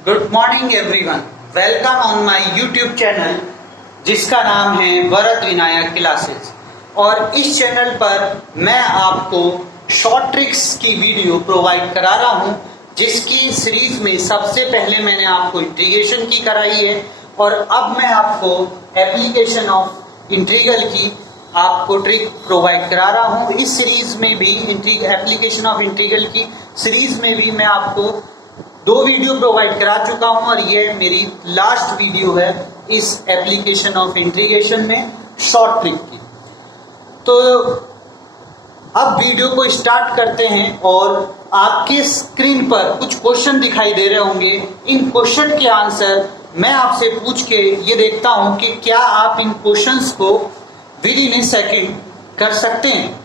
Good morning everyone, welcome on my YouTube channel जिसका नाम है वरद विनायक क्लासेस। और इस चैनल पर मैं आपको शॉर्ट ट्रिक्स की वीडियो प्रोवाइड करा रहा हूं, जिसकी सीरीज में सबसे पहले मैंने आपको इंटीग्रेशन की कराई है और अब मैं आपको एप्लीकेशन ऑफ इंटीग्रल की आपको ट्रिक प्रोवाइड करा रहा हूं। इस सीरीज में भी एप्लीकेशन ऑफ इंटीग्रल की सीरीज में भी मैं आपको 2 वीडियो प्रोवाइड करा चुका हूं और ये मेरी लास्ट वीडियो है इस एप्लीकेशन ऑफ इंटीग्रेशन में शॉर्ट ट्रिक की। तो अब वीडियो को स्टार्ट करते हैं और आपके स्क्रीन पर कुछ क्वेश्चन दिखाई दे रहे होंगे। इन क्वेश्चन के आंसर मैं आपसे पूछ के ये देखता हूं कि क्या आप इन क्वेश्चंस को विद इन ए सेकेंड कर सकते हैं।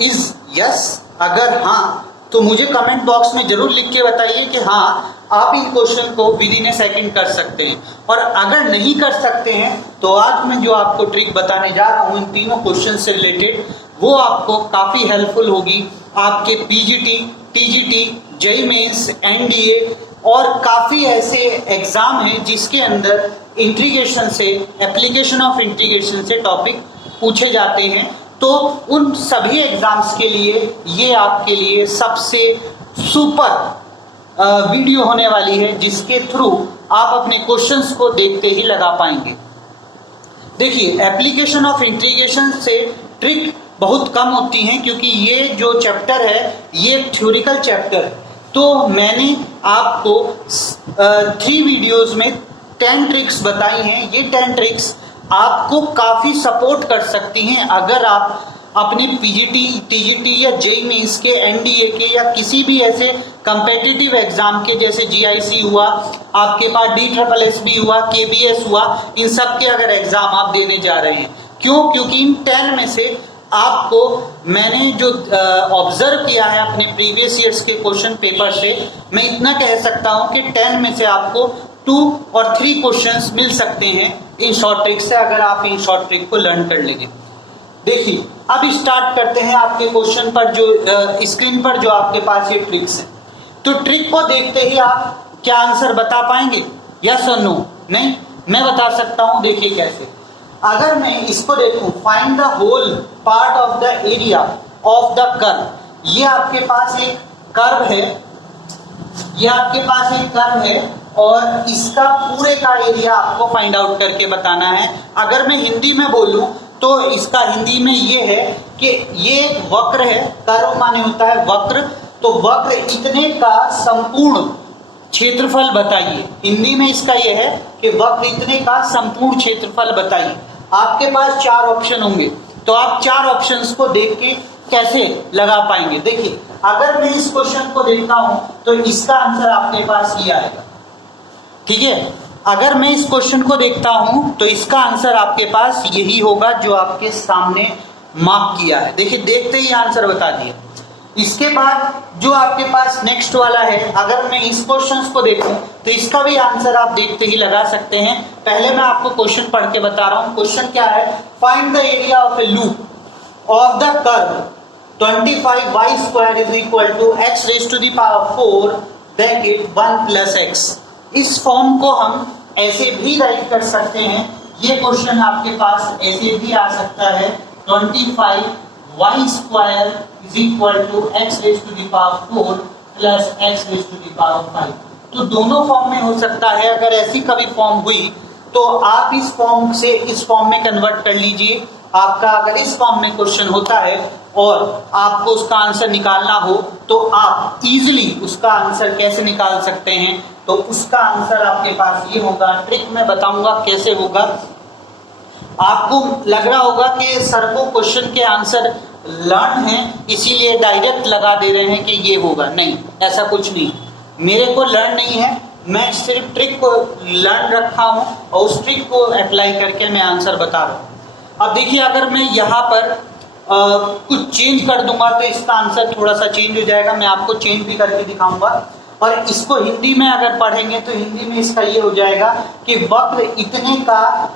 Is yes? अगर हाँ तो मुझे कमेंट बॉक्स में जरूर लिख के बताइए कि हाँ आप इन क्वेश्चन को विद इन ए सेकेंड कर सकते हैं। और अगर नहीं कर सकते हैं तो आज मैं जो आपको ट्रिक बताने जा रहा हूं इन तीनों क्वेश्चन से रिलेटेड, वो आपको काफी हेल्पफुल होगी आपके PGT, TGT, JEE mains, NDA और काफी ऐसे एग्जाम हैं जिसके अंदर इंटीग्रेशन से, एप्लीकेशन ऑफ इंटीग्रेशन से टॉपिक पूछे जाते हैं। तो उन सभी एग्जाम्स के लिए ये आपके लिए सबसे सुपर वीडियो होने वाली है, जिसके थ्रू आप अपने क्वेश्चंस को देखते ही लगा पाएंगे। देखिए, एप्लीकेशन ऑफ इंटीग्रेशन से ट्रिक बहुत कम होती हैं क्योंकि ये जो चैप्टर है ये थ्योरिकल चैप्टर है। तो मैंने आपको 3 वीडियोस में 10 ट्रिक्स बताई हैं। ये 10 ट्रिक्स आपको काफी सपोर्ट कर सकती हैं अगर आप अपने पीजीटी, टीजीटी या जेईई मेंस के, एनडीए के या किसी भी ऐसे कंपेटिटिव एग्जाम के, जैसे जीआईसी हुआ, आपके पास DSSB हुआ, केबीएस हुआ, इन सब के अगर एग्जाम आप देने जा रहे हैं। क्यों? क्योंकि इन 10 में से आपको मैंने जो ऑब्जर्व किया है अपने प्रीवियस ईयर्स के क्वेश्चन पेपर से, मैं इतना कह सकता हूं कि 10 में से आपको 2 और 3 क्वेश्चंस मिल सकते हैं इन शॉर्ट ट्रिक से, अगर आप इन शॉर्ट ट्रिक को लर्न कर लेंगे। देखिए, अब स्टार्ट करते हैं आपके क्वेश्चन पर, जो स्क्रीन पर जो आपके पास ये ट्रिक्स हैं। तो ट्रिक को देखते ही आप क्या आंसर बता पाएंगे? यस और नो? नहीं, मैं बता सकता हूं। देखिए कैसे। अगर मैं इसको देखूं, find the whole part of the area of the curve. ये आपके पास एक कर्व है, ये आपके पास एक कर्व है और इसका पूरे का एरिया आपको फाइंड आउट करके बताना है। अगर मैं हिंदी में बोलूं तो इसका हिंदी में ये है कि ये एक वक्र है। कर्व माने होता है वक्र, तो वक्र इतने का संपूर्ण क्षेत्रफल बताइए। हिंदी में इसका ये है कि वक्र इतने का संपूर्ण क्षेत्रफल बताइए। आपके पास 4 ऑप्शन होंगे, तो आप 4 ऑप्शंस को देख के कैसे लगा पाएंगे। देखिए, अगर मैं इस क्वेश्चन को देखता हूं तो इसका आंसर आपके पास ये आएगा। ठीक है, अगर मैं इस क्वेश्चन को देखता हूं तो इसका आंसर आपके पास यही होगा जो आपके सामने मार्क किया है। देखिए, देखते ही आंसर बता दिया। इसके बाद जो आपके पास नेक्स्ट वाला है, अगर मैं इस क्वेश्चन को देखूं तो इसका भी आंसर आप देखते ही लगा सकते हैं। पहले मैं आपको क्वेश्चन पढ़ के बता रहा हूं। क्वेश्चन क्या है? Find the area of a loop of the curve 25y² is equal to x raise to the power 4 bracket 1 + x। इस फॉर्म को हम ऐसे भी राइट कर सकते हैं। ये क्वेश्चन आपके पास ऐसे भी आ सकता है, 25y² is equal to x raise to the power 4 plus x raise to the power 5। तो दोनों फॉर्म में हो सकता है। अगर ऐसी कभी फॉर्म हुई तो आप इस फॉर्म से इस फॉर्म में कन्वर्ट कर लीजिए। आपका अगर इस फॉर्म में क्वेश्चन होता है और आपको उसका आंसर निकालना हो तो आप इजीली उसका आंसर कैसे निकाल सकते हैं? तो उसका आंसर आपके पास ये होगा। ट्रिक मैं बताऊंगा कैसे होगा। आपको लग रहा होगा कि सर को क्वेश्चन के आंसर लर्न हैं इसीलिए डायरेक्ट लगा दे रहे हैं कि ये होगा। नहीं, ऐसा कुछ नहीं। मेरे को लर्न नहीं है, मैं सिर्फ ट्रिक को लर्न रखा हूं और उस ट्रिक को अप्लाई करके मैं आंसर बता रहा हूं। अब देखिए, अगर मैं यहाँ पर कुछ चेंज कर दूंगा तो इसका आंसर थोड़ा सा चेंज हो जाएगा। मैं आपको चेंज भी करके दिखाऊंगा। और इसको हिंदी में अगर पढ़ेंगे तो हिंदी में इसका ये हो जाएगा कि वक्र इतने का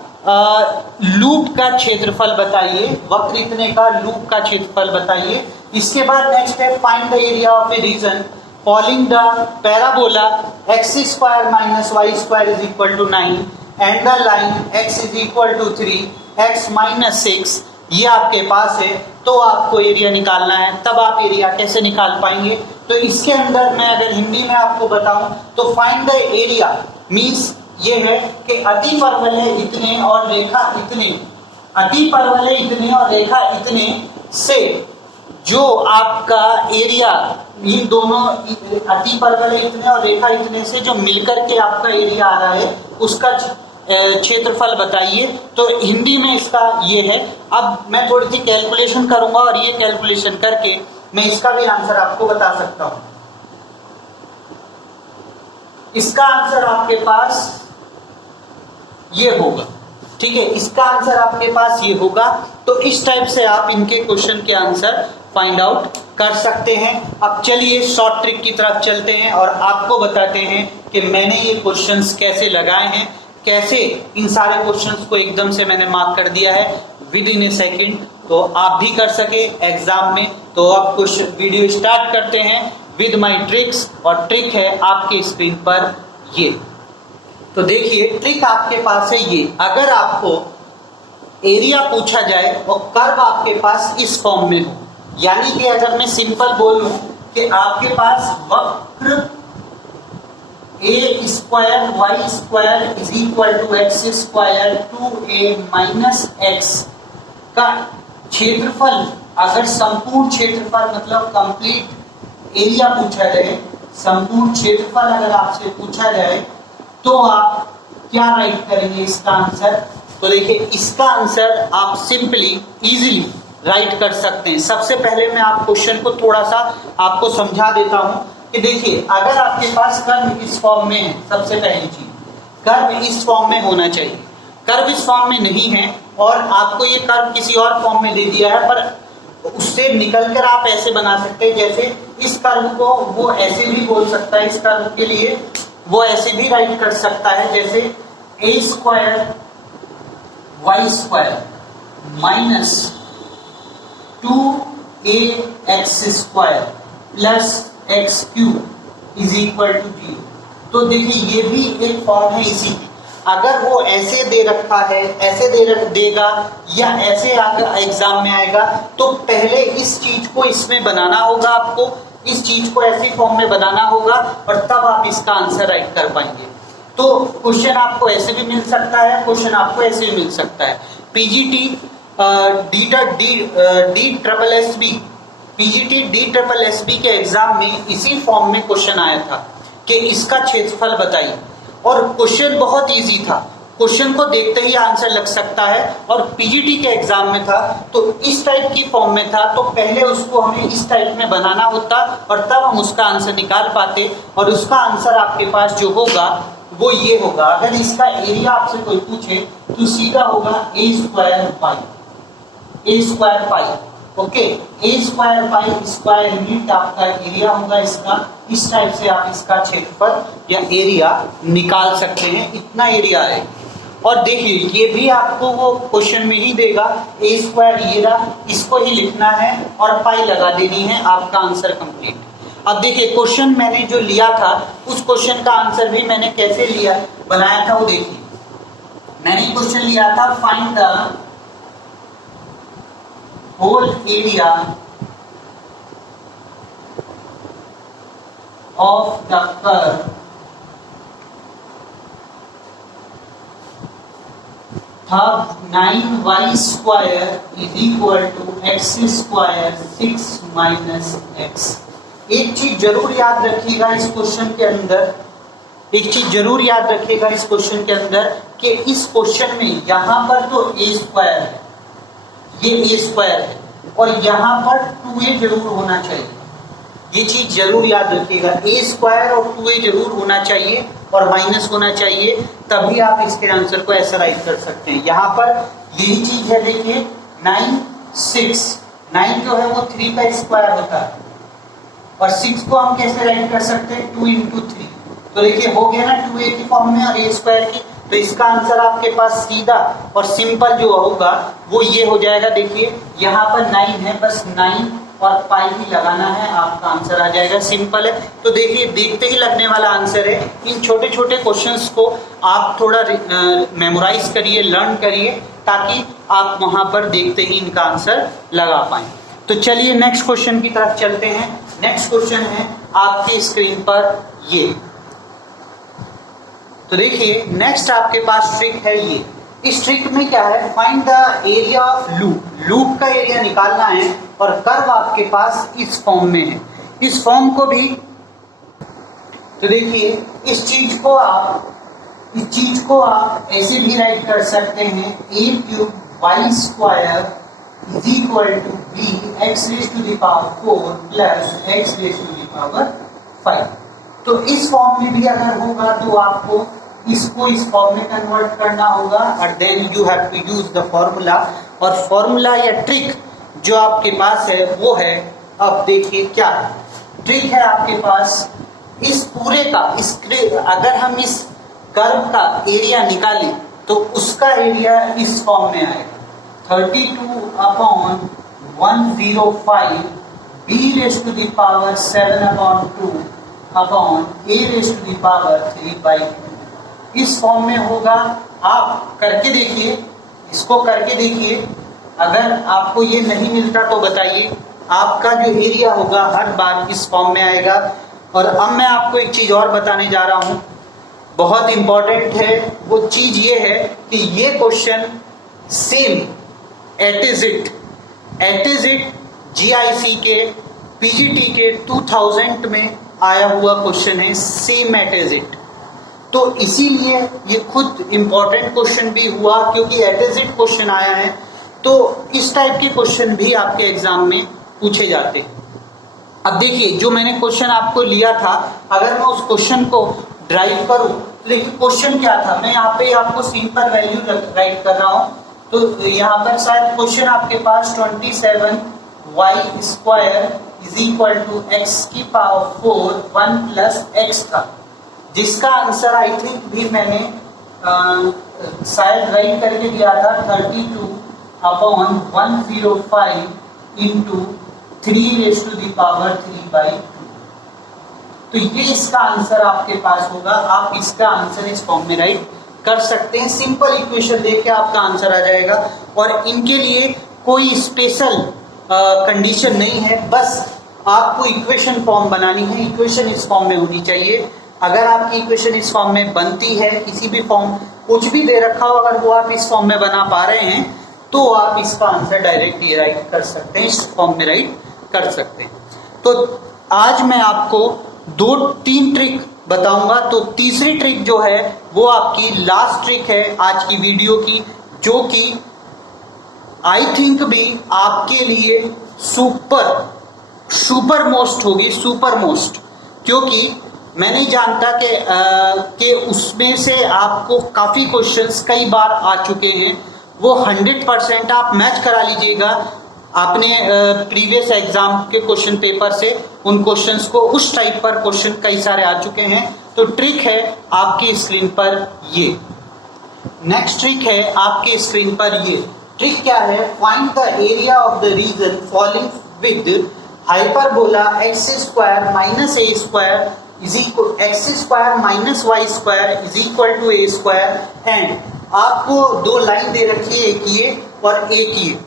लूप का क्षेत्रफल बताइए। वक्र इतने का लूप का क्षेत्रफल बताइए। इसके बाद नेक्स्ट है find the area of a region following the parabola x square minus y square is equal to 9 and the line x is equal to 3 x minus 6 ये आपके पास है, तो आपको एरिया निकालना है। तब आप एरिया कैसे निकाल पाएंगे? तो इसके अंदर मैं अगर हिंदी में आपको बताऊं तो फाइंड द एरिया मीन्स ये है कि अति परवलय इतने और रेखा इतने, अति परवलय इतने और रेखा इतने से जो आपका एरिया, इन दोनों अति परवलय इतने और रेखा इतने से जो मिलकर के आपका एरिया आ रहा है उसका क्षेत्रफल बताइए। तो हिंदी में इसका ये है। अब मैं थोड़ी सी कैलकुलेशन करूंगा और ये कैलकुलेशन करके मैं इसका भी आंसर आपको बता सकता हूं। इसका आंसर आपके पास ये होगा, ठीक है, इसका आंसर आपके पास ये होगा। तो इस टाइप से आप इनके क्वेश्चन के आंसर फाइंड आउट कर सकते हैं। अब चलिए शॉर्ट ट्रिक की तरफ चलते हैं और आपको बताते हैं कि मैंने ये क्वेश्चंस कैसे लगाए हैं, कैसे इन सारे क्वेश्चंस को एकदम से मैंने मार्क कर दिया है विद इन ए सेकेंड, तो आप भी कर सके एग्जाम में। तो अब क्वेश्चन वीडियो स्टार्ट करते हैं विद माय ट्रिक्स, और ट्रिक है आपके स्क्रीन पर ये। तो देखिए ट्रिक आपके पास है ये, अगर आपको एरिया पूछा जाए और कर्व आपके पास इस फॉर्म में हो, यानी कि अगर मैं सिंपल बोलूं कि आपके पास वक्र a square y square is equal to x square 2a minus x का क्षेत्रफल, अगर संपूर्ण क्षेत्रफल मतलब कंप्लीट एरिया पूछा जाए, संपूर्ण क्षेत्रफल अगर आपसे पूछा जाए तो आप क्या राइट करेंगे इसका आंसर? तो देखिए इसका आंसर आप सिंपली इजीली राइट कर सकते हैं। सबसे पहले मैं आप क्वेश्चन को थोड़ा सा आपको समझा देता हूं कि देखिए अगर आपके पास कर्व इस फॉर्म में है, सबसे पहली चीज कर्व इस फॉर्म में होना चाहिए। कर्व इस फॉर्म में नहीं है और आपको ये कर्व किसी और फॉर्म में दे दिया है, पर उससे निकलकर आप ऐसे बना सकते हैं, जैसे इस कर्व को वो ऐसे भी बोल सकता है, इस कर्व के लिए वो ऐसे भी राइट कर सकता है, जैसे a square y square minus 2a x square plus x cube is equal to 0। तो देखिए ये भी एक फॉर्म है इसी की। अगर वो ऐसे दे रखा है, ऐसे देगा या ऐसे आकर एग्जाम में आएगा, तो पहले इस चीज को इसमें बनाना होगा, आपको इस चीज को ऐसी फॉर्म में बनाना होगा और तब आप इसका आंसर राइट कर पाएंगे। तो क्वेश्चन आपको ऐसे भी मिल सकता है, क्वेश्चन आपको ऐसे भी मिल सकता है। पीजीटी डी के एग्जाम में इसी फॉर्म में क्वेश्चन आया था कि इसका क्षेत्रफल बताइए, और क्वेश्चन बहुत इजी था, क्वेश्चन को देखते ही आंसर लग सकता है, और पीजीटी के एग्जाम में था तो इस टाइप की फॉर्म में था, तो पहले उसको हमें इस टाइप में बनाना होता और तब हम उसका आंसर निकाल पाते, और उसका आंसर आपके पास जो होगा वो ये होगा। अगर इसका एरिया आपसे कोई पूछे तो सीधा होगा ए स्क्वायर पाई, ओके, ए स्क्वायर पाई स्क्वायर यूनिट आपका एरिया होगा इसका। इस टाइप से आप इसका क्षेत्रफल या एरिया निकाल सकते हैं, इतना एरिया है। और देखिए ये भी आपको वो क्वेश्चन में ही देगा, ए स्क्वायर ये रहा, इसको ही लिखना है और पाई लगा देनी है, आपका आंसर कंप्लीट। अब देखिए क्वेश्चन मैंने जो लिया था उस क्वेश्चन का आंसर भी मैंने कैसे लिया बनाया था वो देखिए। मैंने क्वेश्चन लिया था find the whole area of the curve था 9y square is equal to x square 6 minus X. एक चीज जरूर याद रखिएगा इस क्वेश्चन के अंदर, एक चीज जरूर याद रखिएगा इस क्वेश्चन के अंदर कि इस क्वेश्चन में यहाँ पर तो ए स्क्वायर है, ये ए स्क्वायर है, और यहाँ पर 2a जरूर होना चाहिए। ये चीज जरूर याद रखिएगा, ए स्क्वायर और 2a जरूर होना चाहिए और माइनस होना चाहिए, तभी आप इसके आंसर को ऐसा राइट कर सकते हैं। यहाँ पर यही चीज है, देखिए 9 जो है वो 3 का स्क्वायर होता है, और 6 को हम कैसे राइट कर सकते हैं 2 into 3। तो देखिए हो गया ना 2a की फॉर्म में और a स्क्वायर की, तो इसका आंसर आपके पास सीधा और सिंपल जो होगा वो ये हो जाएगा। देखिए यहाँ पर 9 है, बस 9 और पाई ही लगाना है, आपका आंसर आ जाएगा। सिंपल है। तो देखिए, देखते ही लगने वाला आंसर है। इन छोटे छोटे क्वेश्चंस को आप थोड़ा मेमोराइज करिए, लर्न करिए, ताकि आप वहां पर देखते ही इनका आंसर लगा पाएं। तो चलिए नेक्स्ट क्वेश्चन की तरफ चलते हैं। नेक्स्ट क्वेश्चन है आपकी स्क्रीन पर ये। तो देखिए, नेक्स्ट आपके पास ट्रिक है ये। इस ट्रिक में क्या है, find the area of loop. Loop का एरिया निकालना है और कर्व आपके पास इस फॉर्म में है। इस फॉर्म को भी, तो देखिए, इस चीज को आप ऐसे भी राइट कर सकते हैं, a cube Y square is equal to B X raise to the power 4 plus X raise to the power 5। तो इस फॉर्म में भी अगर होगा तो आपको इसको इस फॉर्म में कन्वर्ट करना होगा, और then you have to use the formula. और फॉर्मूला या ट्रिक जो आपके पास है वो है, अब देखिए क्या है ट्रिक है आपके पास। इस पूरे का अगर हम इस कर्व का एरिया निकालें तो उसका एरिया इस फॉर्म में आएगा, 32/105 b raised to the power 7/2 upon a raised to the power 3/2 इस फॉर्म में होगा। आप करके देखिए, इसको करके देखिए। अगर आपको ये नहीं मिलता तो बताइए। आपका जो एरिया होगा हर बार इस फॉर्म में आएगा। और अब मैं आपको एक चीज और बताने जा रहा हूं, बहुत इंपॉर्टेंट है। वो चीज ये है कि ये question same at is it GIC के PGT के 2000 में आया हुआ क्वेश्चन है, सेम एट इज इट। तो इसीलिए ये खुद इंपॉर्टेंट क्वेश्चन भी हुआ, क्योंकि एट इज इट क्वेश्चन आया है। तो इस टाइप के क्वेश्चन भी आपके एग्जाम में पूछे जाते हैं। अब देखिए, जो मैंने क्वेश्चन आपको लिया था, अगर मैं उस क्वेश्चन को ड्राइव करूं तो देखिए क्वेश्चन क्या था। मैं यहाँ पे आपको सिंपल वैल्यू राइट कर रहा हूँ। तो यहाँ पर शायद क्वेश्चन आपके पास 27y square is equal to X की पावर 4 1 प्लस एक्स था, जिसका आंसर आई थिंक भी मैंने शायद राइट करके दिया था 32/105 into 3 raised to the power 3/2। तो ये इसका आंसर आपके पास होगा। आप इसका आंसर इस फॉर्म में राइट कर सकते हैं। सिंपल इक्वेशन देख के आपका आंसर आ जाएगा। और इनके लिए कोई स्पेशल कंडीशन नहीं है, बस आपको इक्वेशन फॉर्म बनानी है। इक्वेशन इस फॉर्म में होनी चाहिए। अगर आपकी इक्वेशन इस फॉर्म में बनती है, किसी भी फॉर्म कुछ भी दे रखा हो, अगर वो आप इस फॉर्म में बना पा रहे हैं तो आप इसका आंसर डायरेक्ट ये राइट कर सकते हैं, इस फॉर्म में राइट कर सकते हैं। तो आज मैं आपको 2-3 ट्रिक बताऊंगा। तो तीसरी ट्रिक जो है वो आपकी लास्ट ट्रिक है आज की वीडियो की, जो कि आई थिंक भी आपके लिए सुपर मोस्ट होगी, सुपर मोस्ट, क्योंकि मैं नहीं जानता कि उसमें से आपको काफ़ी क्वेश्चंस कई बार आ चुके हैं। वो 100% आप मैच करा लीजिएगा आपने प्रीवियस एग्जाम के क्वेश्चन पेपर से। उन क्वेश्चंस को उस टाइप पर क्वेश्चन कई सारे आ चुके हैं। तो ट्रिक है आपकी स्क्रीन पर ये। नेक्स्ट ट्रिक है आपकी स्क्रीन पर ये। ट्रिक क्या है, find the area of the region falling with hyperbola x² minus a square is equal x² minus y square is equal to a square. And आपको दो लाइन दे रखी है, एक ये और एक ये।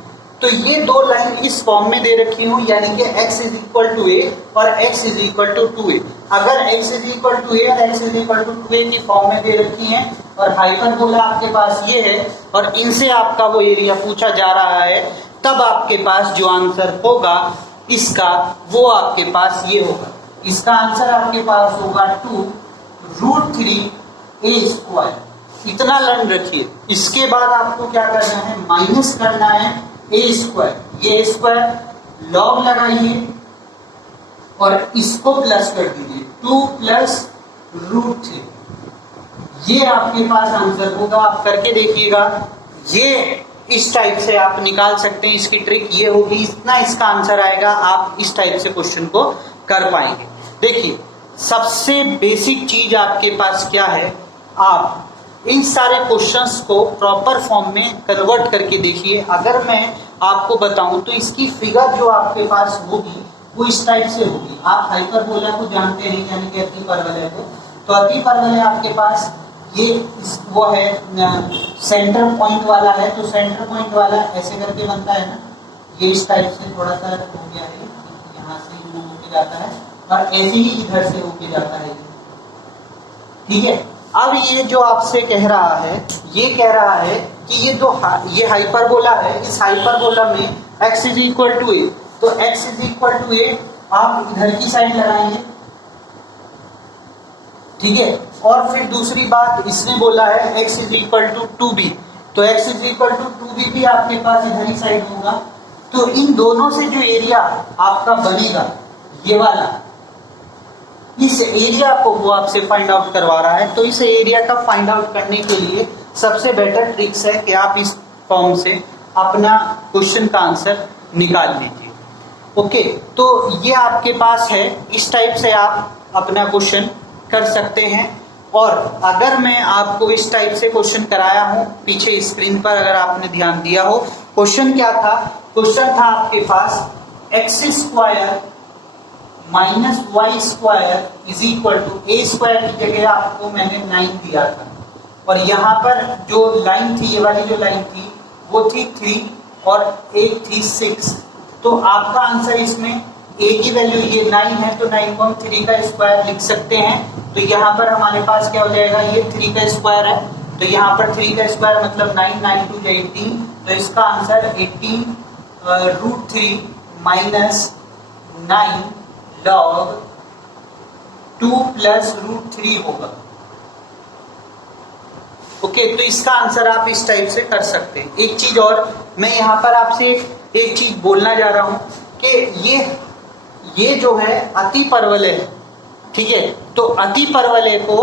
तो ये दो लाइन इस फॉर्म में दे रखी हूँ, यानी कि x is equal to a और x is equal to 2a। अगर x is equal to a और x is equal to 2a की फॉर्म में दे रखी हैं और हाइपरबोला आपके पास ये है और इनसे आपका वो एरिया पूछा जा रहा है, तब आपके पास जो आंसर होगा इसका वो आपके पास ये होगा। इसका आंसर आपके पास होगा 2√3a स्क्वायर। इतना लर्न रखिए। इसके बाद आपको क्या करना है, माइनस करना है a स्क्वायर। ये स्क्वायर लॉग लगाइए और इसको प्लस कर दीजिए, 2 + √3। ये आपके पास आंसर होगा। आप करके देखिएगा, ये इस टाइप से आप निकाल सकते हैं। इसकी ट्रिक ये होगी, इतना इसका आंसर आएगा। आप इस टाइप से क्वेश्चन को कर पाएंगे। देखिए, सबसे बेसिक चीज आपके पास क्या है, आप इन सारे क्वेश्चंस को प्रॉपर फॉर्म में कन्वर्ट करके देखिए। अगर मैं आपको बताऊं तो इसकी फिगर जो आपके पास होगी वो इस टाइप से होगी। आप हाइपरबोला को जानते हैं, यानी कि अति परवलय को। तो अति परवलय आपके पास ये वो है सेंटर पॉइंट वाला है, तो सेंटर पॉइंट वाला ऐसे करके बनता है ना, ये इस टाइप से थोड़ा सा हो गया है, यहाँ से होके जाता है और ऐसे ही इधर से होके जाता है, ठीक है। अब ये जो आपसे कह रहा है, ये कह रहा है कि ये जो ये हाइपरबोला है, इस हाइपरबोला में x इज इक्वल टू ए, तो x इज इक्वल टू ए आप इधर की साइड लगाएंगे, ठीक है। और फिर दूसरी बात इसने बोला है x is equal to 2b, तो x is equal to 2b भी आपके पास इधर ही साइड होगा। तो इन दोनों से जो एरिया आपका बनेगा ये वाला, इस एरिया को वो आपसे फाइंड आउट करवा रहा है। तो इस एरिया का फाइंड आउट करने के लिए सबसे बेटर ट्रिक्स है कि आप इस फॉर्म से अपना क्वेश्चन का आंसर निकाल लीजिए। ओके, तो ये आपके पास है, इस टाइप से आप अपना क्वेश्चन कर सकते हैं। और अगर मैं आपको इस टाइप से क्वेश्चन कराया हूँ, पीछे स्क्रीन पर अगर आपने ध्यान दिया हो, क्वेश्चन क्या था? क्वेश्चन था आपके पास x square minus y square is equal to a square की जगह आपको मैंने 9 दिया था, और यहाँ पर जो लाइन थी, ये वाली जो लाइन थी वो थी 3 और एक थी 6। तो आपका आंसर इसमें ए की वैल्यू ये 9 है, तो 9 को हम 3 का स्क्वायर लिख सकते हैं। तो यहाँ पर हमारे पास क्या हो जाएगा, ये 3 का स्क्वायर है, तो यहाँ पर 3 का स्क्वायर मतलब 9, 9 टू 18, तो इसका आंसर 18√3 माइनस 9 log 2 प्लस √3 होगा। ओके, तो इसका आंसर आप इस टाइप से कर सकते हैं। एक चीज और मैं यहाँ पर आपसे एक चीज बोलना जा रहा हूँ कि ये जो है अति परवलय है, ठीक है। तो अति परवलय को